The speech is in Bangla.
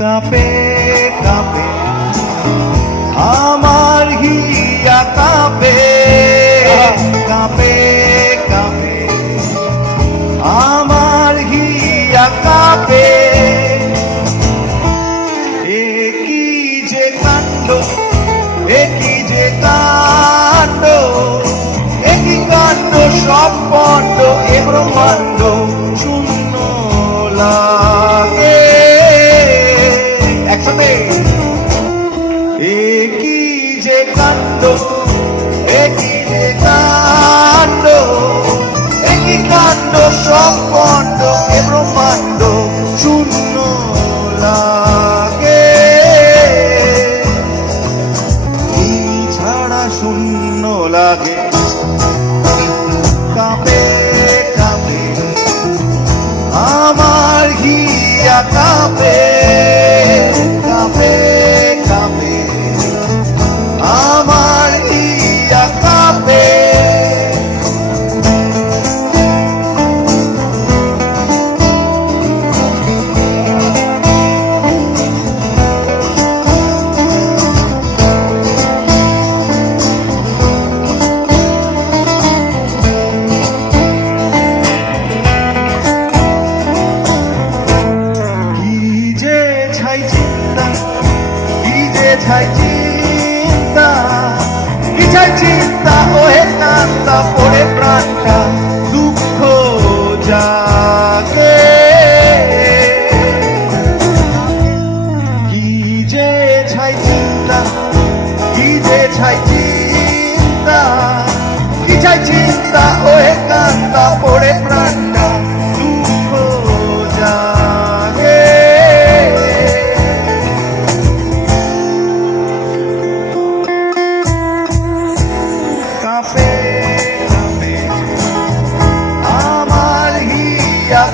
কাঁপে কাঁপে আমার হিয়া কাঁপে কাঁপে কাঁপে আমার হিয়া কাঁপে এ কি যে কাণ্ড এ কি যে কাণ্ড এ কি কাণ্ড সব পণ্ড এ ব্রহ্মাণ্ড শূন্য লাগে একসাথে এ কি যে কাণ্ড এ কি যে কাণ্ড এ কি কাণ্ড সব পণ্ড এ ব্রহ্মাণ্ড শূন্য লাগে তুমি ছাড়া শূন্য লাগে কাঁপে কাঁপে আমার হিয়া কাঁপে কাঁপে কাঁপে আমার হিয়া কাঁপে চিন্তা ওহে কান্তা পড়ে প্রাণটা দুঃখ জাগে কি যে ছাই চিন্তা কি যে ছাই চিন্তা কি ছাই চিন্তা ওহে কান্তা পড়ে প্রাণটা দুঃখ জাগে কাঁপে কাঁপে আমার হিয়া